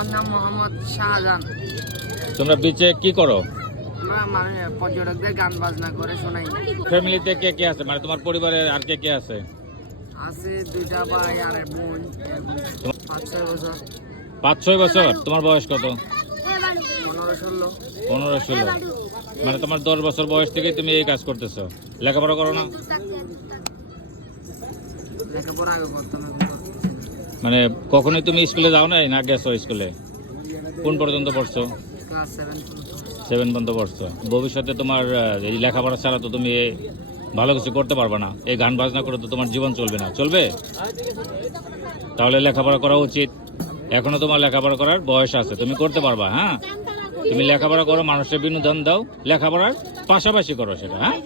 আমার নাম মোহাম্মদ শাহজাহান। তোমরা বিচে কি করো? আমরা মানে পর্যটকদের গান বাজনা করে শোনাই। ফ্যামিলিতে কে কে আছে, মানে তোমার পরিবারের আর কে কে আছে? আছে 2টা ভাই আর এক বোন। 5-6 বছর। 5-6 বছর। তোমার বয়স কত? 15-16। 15-16। মানে তোমার 10 বছর বয়স থেকে তুমি এই কাজ করতেছো, লেখাপড়া করো না? লেখাপড়া আগে করতাম, এখন করতেছি না। মানে কখনোই তুমি স্কুলে যাও নাই, না গেছো স্কুলে? কোন পর্যন্ত পড়ছো? ক্লাস 7 7 পর্যন্ত পড়ছো। ভবিষ্যতে তোমার এই লেখাপড়া ছাড়া তো তুমি ভালো কিছু করতে পারবে না। এই গান বাজনা করে তো তোমার জীবন চলবে না। চলবে? তাহলে লেখাপড়া করা উচিত। এখনো তোমার লেখাপড়া করার বয়স আছে, তুমি করতে পারবা। হ্যাঁ, তুমি লেখাপড়া করো, মানুষের বিনোদন দাও, লেখাপড়ার পাশাপাশি করো সেটা। হ্যাঁ।